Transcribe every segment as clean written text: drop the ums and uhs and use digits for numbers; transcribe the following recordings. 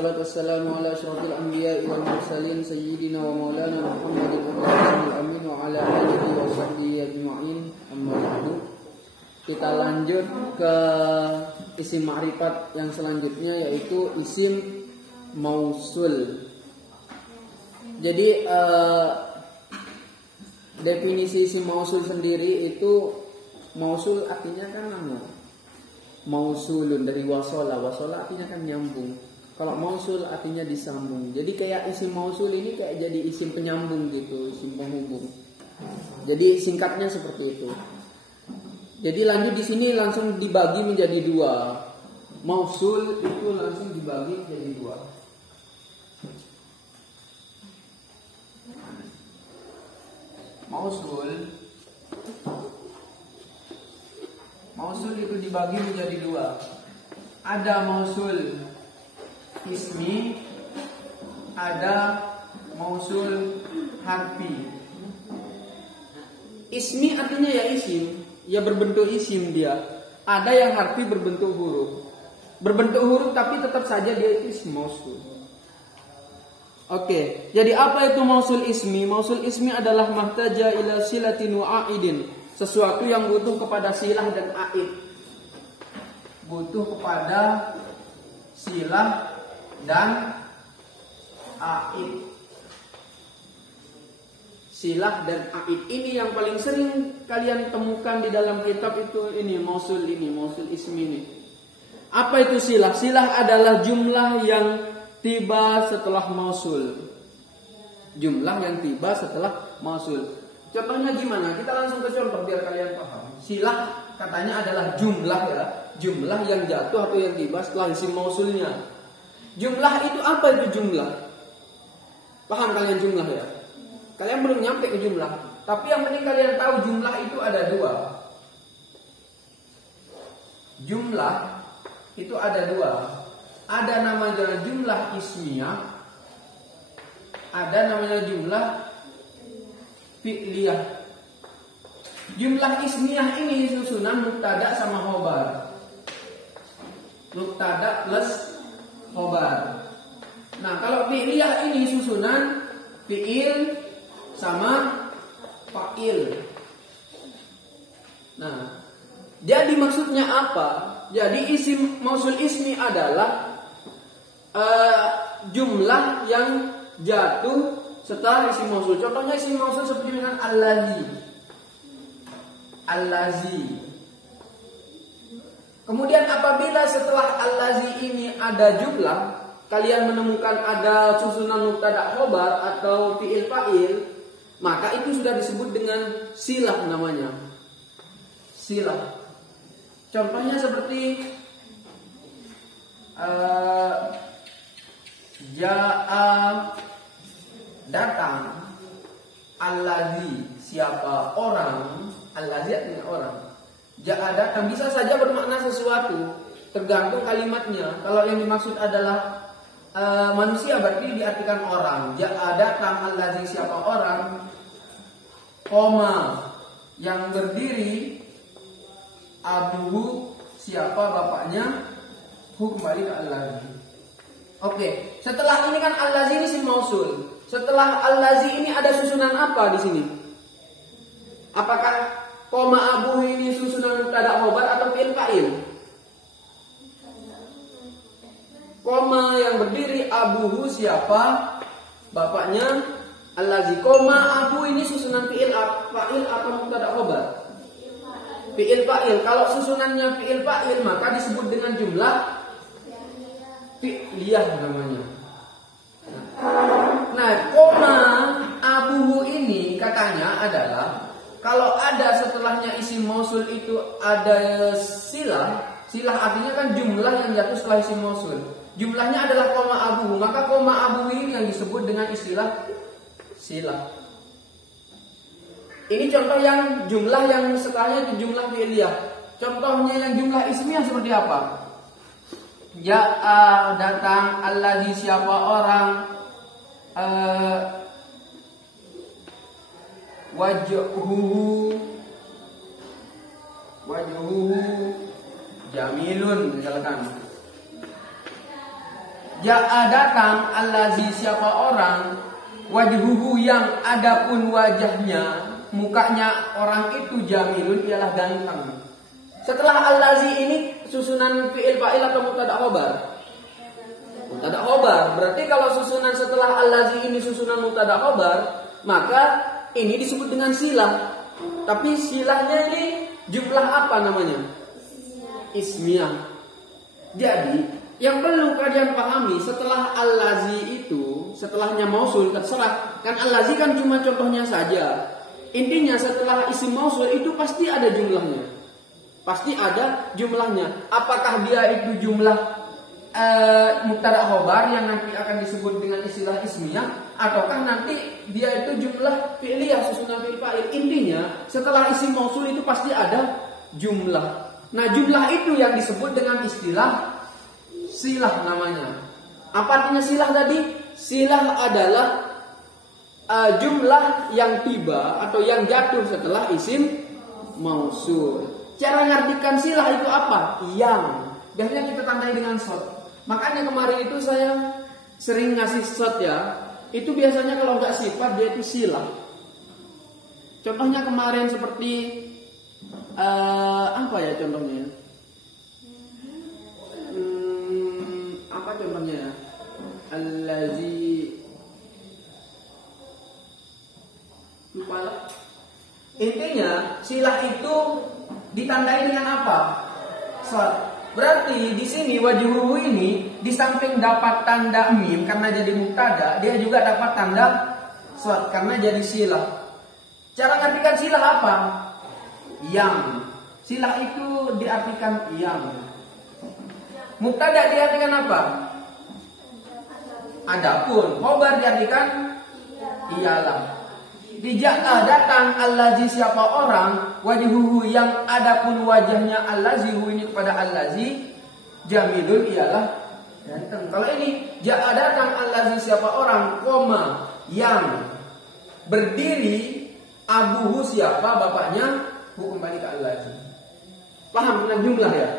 wassalatu wassalamu ala asyrafil anbiya'i wal mursalin sayyidina wa maulana Muhammadin al amin wa ala alihi wa sahbihi ajma'in. Amma ba'du. Kita lanjut ke isim ma'rifat yang selanjutnya, yaitu isim mausul. Jadi definisi isim mausul sendiri itu, mausul artinya kan mausulun dari wasola. Wasola artinya kan nyambung. Kalau mausul artinya disambung. Jadi kayak isim mausul ini kayak jadi isim penyambung gitu, isim penghubung. Jadi singkatnya seperti itu. Jadi lanjut di sini langsung dibagi menjadi dua. Mausul itu langsung dibagi menjadi dua. Mausul itu dibagi menjadi dua. Ada mausul ismi, ada mausul harfi. Ismi artinya ya isim, ya berbentuk isim dia. Ada yang harfi berbentuk huruf. Berbentuk huruf tapi tetap saja dia itu isim mausul. Oke, jadi apa itu mausul ismi? Mausul ismi adalah mahtaja ila silatin wa aidin, sesuatu yang butuh kepada silah dan aid. Butuh kepada silah dan aid. Silah dan aid ini yang paling sering kalian temukan di dalam kitab itu, ini mausul ismi ini. Apa itu silah? Silah adalah jumlah yang tiba setelah mausul. Jumlah yang tiba setelah mausul. Contohnya gimana? Kita langsung ke contoh biar kalian paham. Silah katanya adalah jumlah ya. Jumlah yang jatuh atau yang tiba setelah isim mausulnya. Jumlah itu apa itu jumlah? Paham kalian jumlah ya? Kalian belum nyampe ke jumlah. Tapi yang penting kalian tahu jumlah itu ada dua. Jumlah itu ada dua. Ada namanya jumlah ismiyah, ada namanya jumlah fi'liyah. Jumlah ismiyah ini susunan mubtada sama khobar. Mubtada plus khobar. Nah, kalau fi'liyah ini susunan fi'il sama fa'il. Nah, jadi maksudnya apa? Jadi isim mausul ismi adalah jumlah yang jatuh setelah isim mausul. Contohnya isim mausul seperti dengan allazi. Kemudian apabila setelah allazi ini ada jumlah, kalian menemukan ada susunan mubtada khobar atau fi'il fa'il, maka itu sudah disebut dengan silah namanya. Silah. Contohnya seperti ja'a datang, allazi siapa orang, allazi artinya orang. Ja'a datang bisa saja bermakna sesuatu, tergantung kalimatnya. Kalau yang dimaksud adalah manusia berarti diartikan orang. Ja'a datang, allazi siapa orang, koma yang berdiri, abuhu siapa bapaknya, hu kembali ke allazi. Oke, setelah ini kan allazi ini isim mausul. Setelah allazi ini ada susunan apa di sini? Apakah koma abuhu ini susunan mubtada khobar atau fi'il fa'il? Koma yang berdiri, abuhu siapa bapaknya, allazi. Koma abu ini susunan fi'il fa'il atau mubtada khobar? Fi'il fa'il. Kalau susunannya fi'il fa'il maka disebut dengan jumlah fi'liyah namanya. Nah, koma abuhu ini katanya adalah kalau ada setelahnya isim mausul itu ada silah. Silah artinya kan jumlah yang jatuh setelah isim mausul. Jumlahnya adalah koma abuhu, maka koma abuhu ini yang disebut dengan istilah silah. Ini contoh yang jumlah yang setelahnya itu jumlah fi'liyah. Contohnya yang jumlah ismiyah seperti apa? Ja'a datang, allazi siapa orang, wajhuhu jamilun misalkan. Ja'a datang allazi siapa orang, wajhuhu yang adapun wajahnya, mukanya orang itu jamilun ialah ganteng. Setelah allazi ini susunan fi'il fa'il atau mubtada khobar? Mubtada khobar. Berarti kalau susunan setelah allazi ini susunan mubtada khobar, maka ini disebut dengan silah. Tapi silahnya ini jumlah apa namanya? Ismiyah. Jadi yang perlu kalian pahami setelah allazi itu, setelahnya mausul terserah. Kan allazi kan cuma contohnya saja. Intinya setelah isim mausul itu pasti ada jumlahnya. Pasti ada jumlahnya. Apakah dia itu jumlah mubtada khobar yang nanti akan disebut dengan istilah ismiyah, ataukah nanti dia itu jumlah fi'liyah susunan fi'il fa'il. Intinya setelah isim mausul itu pasti ada jumlah. Nah, jumlah itu yang disebut dengan istilah silah namanya. Apa artinya silah tadi? Silah adalah jumlah yang tiba atau yang jatuh setelah isim mausul. Cara ngartikan silah itu apa? Yang. Biasanya kita tandai dengan shot. Makanya kemarin itu saya sering ngasih shot ya. Itu biasanya kalau nggak sifat dia itu silah. Contohnya kemarin seperti apa ya contohnya? Apa contohnya? Allazi lupa lah. Intinya silah itu ditandai dengan apa? Shot. Berarti di sini wajhuhu ini di samping dapat tanda mim karena jadi mubtada, dia juga dapat tanda shot karena jadi silah. Cara ngartikan silah apa? Yang. Silah itu diartikan yang. Mubtada diartikan apa? Adapun. Khobar diartikan ialah. Dija'a datang allazi siapa orang, wajhuhu yang adapun wajahnya allazi, hu ini kepada allazi, jamilun ialah ganteng. Kalau ini ja'a datang allazi siapa orang, koma yang berdiri, abuhu siapa bapaknya, hu kembali ke allazi. Paham dengan jumlah ya?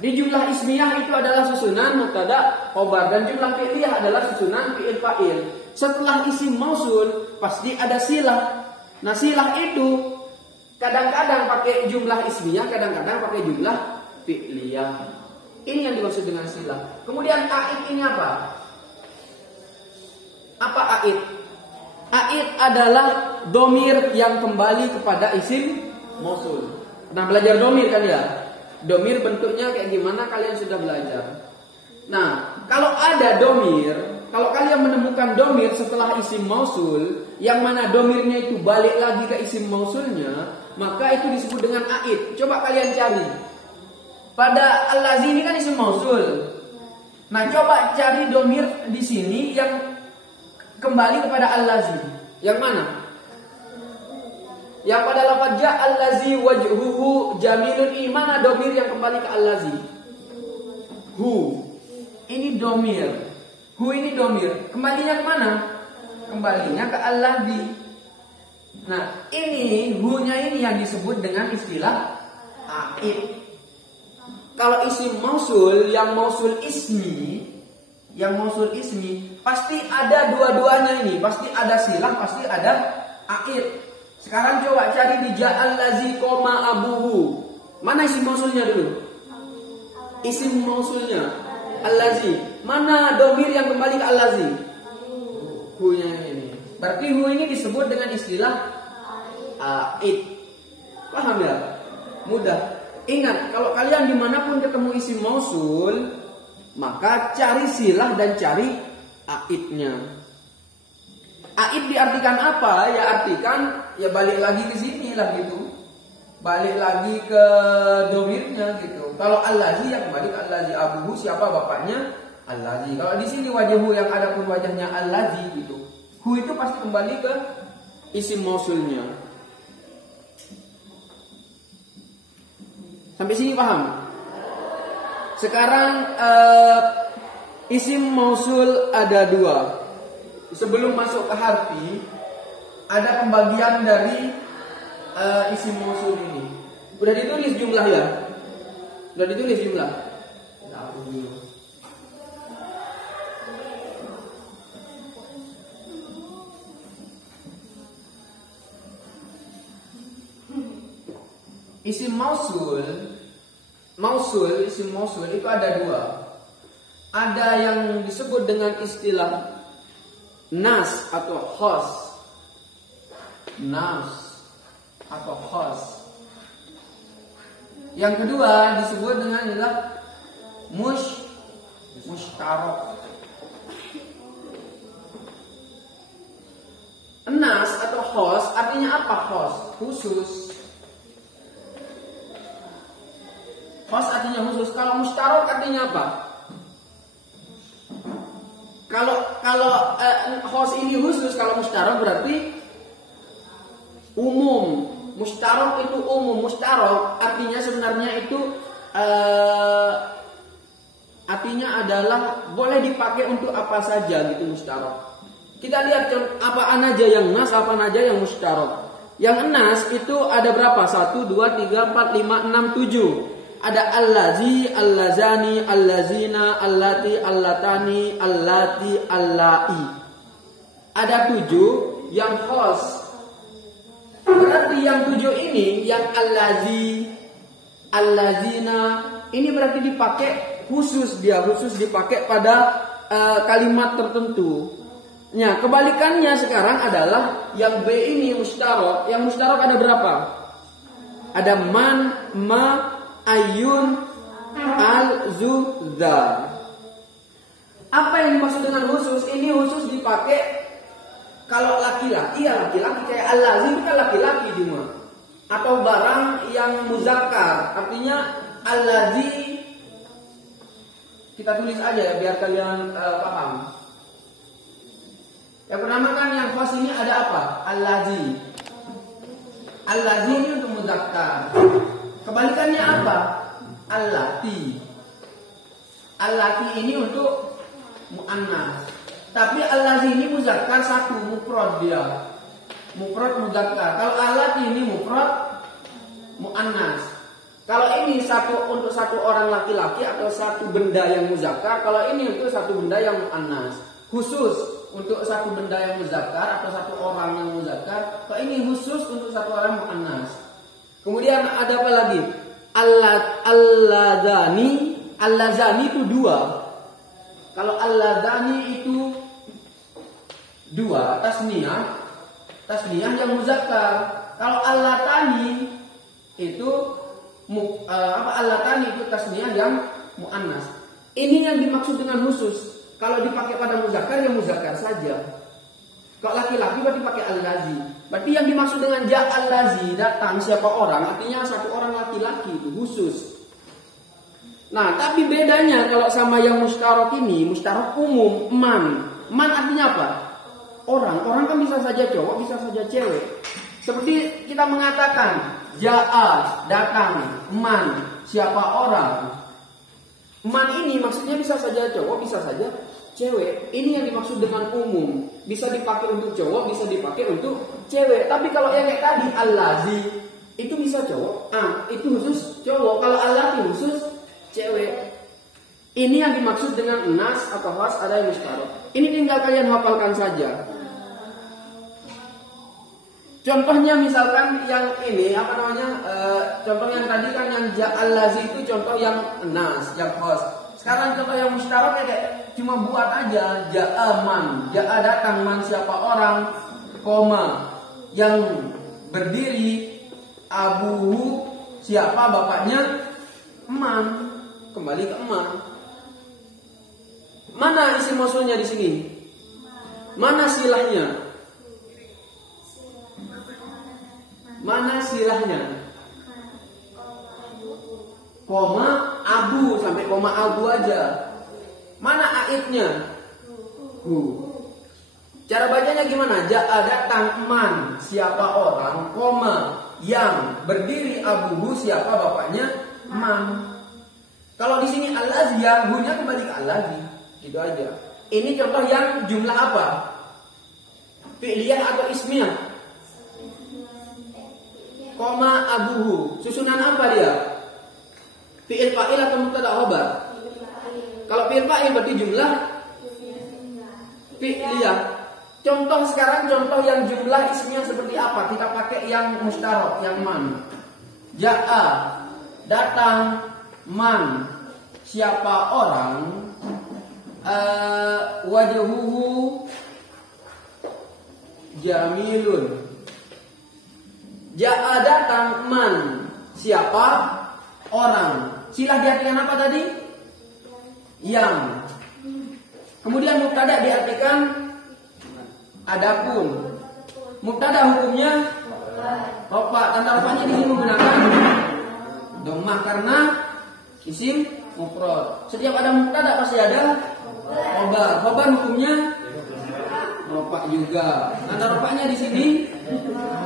Di jumlah ismiyah itu adalah susunan mubtada khobar dan jumlah fi'liyah adalah susunan fi'il fa'il. Setelah isim mausul pasti ada silah. Nah, silah itu kadang-kadang pakai jumlah ismiyah, kadang-kadang pakai jumlah fi'liyah. Ini yang dimaksud dengan silah. Kemudian a'id ini apa? Apa a'id? A'id adalah domir yang kembali kepada isim mausul. Pernah belajar domir kan ya? Domir bentuknya kayak gimana kalian sudah belajar. Nah, kalau ada domir, kalau kalian menemukan domir setelah isim mausul, yang mana domirnya itu balik lagi ke isim mausulnya, maka itu disebut dengan a'id. Coba kalian cari. Pada allazi ini kan isim mausul. Nah, coba cari domir di sini yang kembali kepada allazi. Yang mana? Yang pada lafaz ja allazi wajhuhu jamilun, mana domir yang kembali ke allazi? Hu. Ini domir. Hu ini domir. Kembalinya ke mana? Kembalinya ke allazi. Nah, ini hu-nya ini yang disebut dengan istilah a'id. Kalau isim mausul, yang mausul ismi, pasti ada dua-duanya ini. Pasti ada silah, pasti ada a'id. Sekarang coba cari di ja'al lazi koma abuhu. Mana isim mausulnya dulu? Isim mausulnya al-lazi. Mana domir yang kembali ke al-lazi? Hu-nya ini. Berarti hu ini disebut dengan istilah a'id. Paham ya? Mudah. Ingat, kalau kalian dimanapun ketemu isim mausul, maka cari silah dan cari a'idnya. A'id diartikan apa? Ya artikan, ya balik lagi ke sini lah gitu. Balik lagi ke domirnya gitu. Kalau allazi yang kembali ke allazi, abuhu siapa bapaknya? Allazi. Kalau di sini wajahhu yang ada pun wajahnya allazi gitu. Hu itu pasti kembali ke isim mausulnya. Sampai sini paham? Sekarang isim mausul ada dua. Sebelum masuk ke harfi, ada pembagian dari isim mausul ini. Udah ditulis jumlah ya? Udah ditulis jumlah? Isim mausul itu ada dua. Ada yang disebut dengan istilah nas atau khos. Nas atau khos. Yang kedua disebut dengan istilah mushtarak. Nas atau khos artinya apa? Khos, khusus. Khos artinya khusus. Kalau mushtarak artinya apa? Kalau khos ini khusus, kalau mushtarak berarti umum. Mushtarak itu umum. Mushtarak artinya sebenarnya itu artinya adalah boleh dipakai untuk apa saja gitu mushtarak. Kita lihat apa aja yang nas, apa aja yang mushtarak. Yang nas itu ada berapa? 1, 2, 3, 4, 5, 6, 7. Ada allazi, allazani, allazina, allati, allatani, allati, allai. Ada 7 yang khos. Berarti yang 7 ini, yang allazi, allazina, ini berarti dipakai khusus, dia khusus dipakai pada kalimat tertentu. Nah, kebalikannya sekarang adalah yang B ini mushtarak. Yang mushtarak ada berapa? Ada man, ma, ayun, al, zu, za. Apa yang dimaksud dengan khusus? Ini khusus dipakai kalau laki-laki, ya laki-laki kayak allazi itu kan laki-laki cuma. Atau barang yang muzakkar, artinya allazi. Kita tulis aja ya biar kalian paham. Yang pertama kan yang khas ini ada apa? Allazi. Allazi ini untuk muzakkar. Kebalikannya apa? Allati. Allati ini untuk muannas. Tapi allazi ini muzakkar satu, mufrad dia. Mufrad muzakkar. Kalau allati ini mufrad muannas. Kalau ini satu untuk satu orang laki-laki atau satu benda yang muzakkar, kalau ini untuk satu benda yang muannas. Khusus untuk satu benda yang muzakkar atau satu orang yang muzakkar, kalau ini khusus untuk satu orang muannas. Kemudian ada apa lagi? Allazani itu 2. Kalau allazani itu 2, tasniyah yang muzakkar. Kalau allatani itu allatani itu tasniyah yang muannas. Ini yang dimaksud dengan khusus. Kalau dipakai pada muzakkar ya muzakkar saja. Kalau laki-laki berarti pakai allazi. Berarti yang dimaksud dengan allazi datang siapa orang, artinya satu orang laki-laki itu khusus. Nah, tapi bedanya kalau sama yang mushtarak ini, mushtarak umum, man. Man artinya apa? Orang kan bisa saja cowok, bisa saja cewek. Seperti kita mengatakan ja'a, datang, man, siapa orang. Man ini maksudnya bisa saja cowok, bisa saja cewek. Ini yang dimaksud dengan umum. Bisa dipakai untuk cowok, bisa dipakai untuk cewek. Tapi kalau yang kayak tadi allazi itu bisa cowok, itu khusus cowok. Kalau allati khusus cewek. Ini yang dimaksud dengan nas atau khas, ada yang mushtarak. Ini tinggal kalian hafalkan saja. Contohnya misalkan yang ini contoh yang tadi kan yang allazi itu contoh yang nas, yang khas. Sekarang contoh yang mushtarak kayak cuma buat aja ja'a man, ja'a datang, man siapa orang, koma yang berdiri, abuhu siapa bapaknya, man, kembali ke man. Mana isim mausulnya di sini? Mana silahnya? Mana silahnya? Koma abu, sampai koma abu aja. Mana aidnya? Cara bacanya gimana? Ja'a datang, man siapa orang, koma yang berdiri, abuhu siapa bapaknya, man. Kalau di sini allazi, ya hunya kembali ke allazi, gitu aja. Ini contoh yang jumlah apa? Fi'liyah atau ismiyah? Koma abuhu, susunan apa dia? Fi'il fa'il atau mubtada khabar? Kalau fi'il fa'il berarti jumlah fi'liyah. Contoh sekarang, contoh yang jumlah ismiyah seperti apa? Kita pakai yang mushtarak, yang man. Ja'a, datang, man, siapa orang, wajhuhu jamilun. Ja'a, datang, man, siapa orang. Silah diartikan apa tadi? Yang. Kemudian mubtada diartikan adapun. Mubtada hukumnya rafa. Tanda rafanya di sini menggunakan dhammah karena isim mufrad. Setiap ada mubtada pasti ada khabar. Khabar hukumnya rafa juga. Tanda rafanya di sini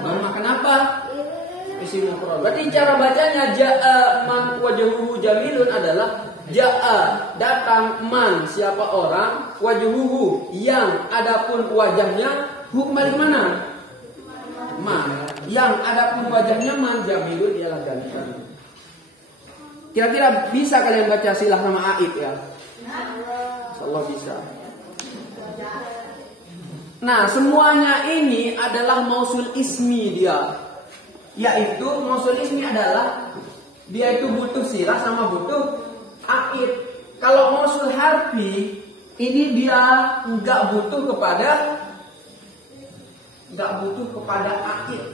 dhammah. Kenapa? Isim mufrad. Berarti cara bacanya ja'a man wajhuhu jamilun adalah ja'a, datang, man, siapa orang, wajhuhu, yang, adapun wajahnya, kembali mana? Man. Yang, adapun wajahnya, man, jamilun, ialah ganteng. Kira-kira bisa kalian baca silah sama aib ya? Insyaallah bisa. Nah, semuanya ini adalah mausul ismi dia. Yaitu mausul ismi adalah dia itu butuh silah sama butuh aid. Kalau mausul harfi ini dia nggak butuh kepada aid.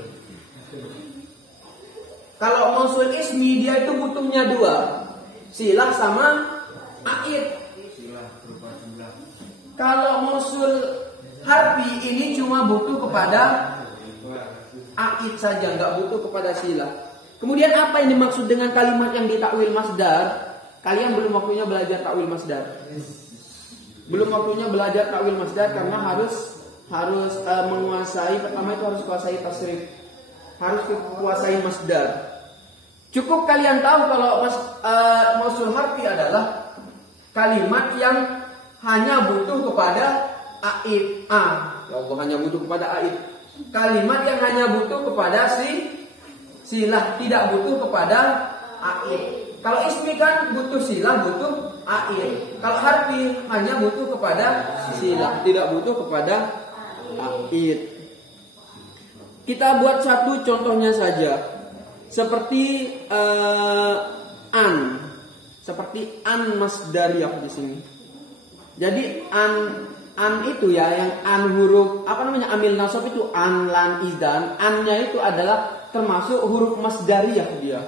Kalau mausul ismi dia itu butuhnya dua, silah sama aid. Kalau mausul harfi ini cuma butuh kepada aid saja, nggak butuh kepada silah. Kemudian apa yang dimaksud dengan kalimat yang ditakwil masdar? Kalian belum waktunya belajar takwil masdar. Belum waktunya belajar takwil masdar karena harus menguasai, pertama itu harus kuasai tasrif. Harus kuasai masdar. Cukup kalian tahu kalau mausul harfi adalah kalimat yang hanya butuh kepada aid. Ya Allah, hanya butuh kepada aid. Kalimat yang hanya butuh kepada silah, tidak butuh kepada aid. Kalau ismi kan butuh silah, butuh aid. Kalau harfi hanya butuh kepada silah, tidak butuh kepada aid. Kita buat satu contohnya saja. Seperti an. Seperti an masdariyah di sini. Jadi an itu ya, yang an huruf amil nasab itu an, lan, izdan. Annya itu adalah termasuk huruf masdariyah dia.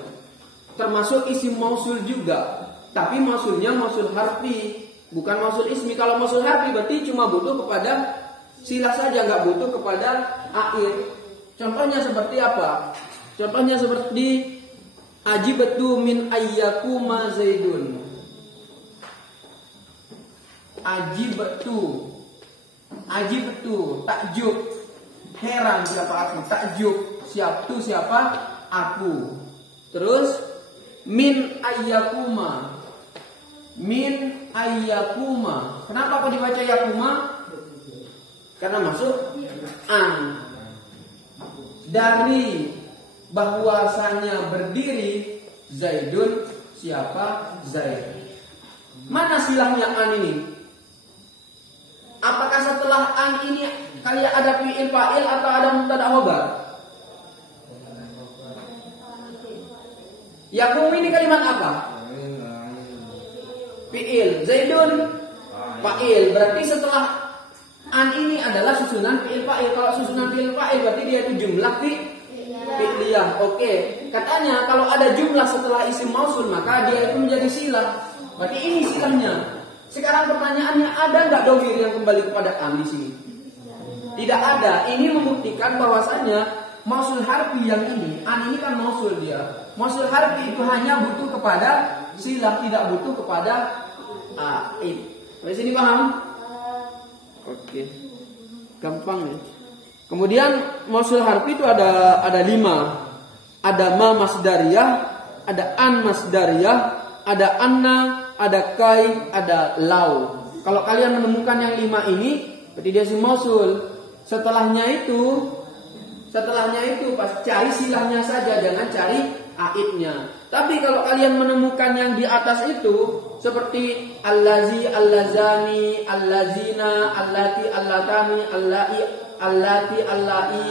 Termasuk isim mausul juga, tapi mausulnya mausul harfi, bukan mausul ismi. Kalau mausul harfi berarti cuma butuh kepada silah saja, nggak butuh kepada aid. Contohnya seperti apa? Contohnya seperti ajibtu min ayyakuma zaidun. Ajibtu, takjub, heran siapa aku, takjub, siapa aku. Terus min ayyakuma. Kenapa aku dibaca yakuma? Karena masuk an. Dari bahwasanya berdiri Zaidun, siapa Zaid. Mana silahnya an ini? Apakah setelah an ini kalian ada fi'il fa'il atau ada mubtada khabar? Yakum ini kalimat apa? Fi'il. Zaidun fa'il. Berarti setelah an ini adalah susunan fi'il fa'il. Kalau susunan fi'il fa'il berarti dia itu jumlah fi'liyah. Oke. Katanya kalau ada jumlah setelah isim mausul maka dia itu menjadi silah. Berarti ini silahnya. Sekarang pertanyaannya, ada nggak domir yang kembali kepada an di sini? Tidak ada. Ini membuktikan bahwasanya mausul harfi yang ini, an ini kan mausul dia. Mausul harfi itu hanya butuh kepada silah, tidak butuh kepada aid. Sampai sini paham? Oke. Gampang ya. Kemudian mausul harfi itu ada 5. Ada ma masdariyah, ada an masdariyah, ada anna, ada kai, ada lau. Kalau kalian menemukan yang 5 ini, berarti dia isim mausul. Setelahnya itu pas cari silahnya saja, jangan cari aidnya. Tapi kalau kalian menemukan yang di atas itu, seperti allazi, allazani, allazina, allati, allatani, allai, allati, allai,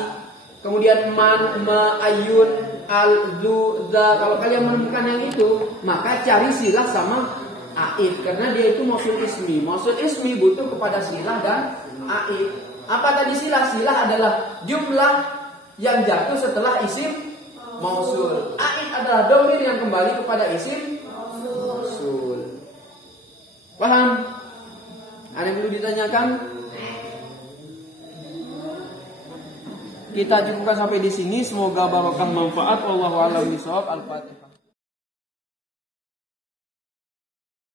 kemudian man, ma, ayun, al, zu, za. Kalau kalian menemukan yang itu, maka cari silah sama aid, karena dia itu mausul ismi. Mausul ismi butuh kepada silah dan aid. Apa tadi silah? Silah adalah jumlah yang jatuh setelah isim mausul. Aid adalah domir yang kembali kepada isim mausul. Paham? Ada yang perlu ditanyakan? Kita cukupkan sampai di sini. Semoga barokah manfaat. Wallahu a'lam bishawab. Al-Fatihah.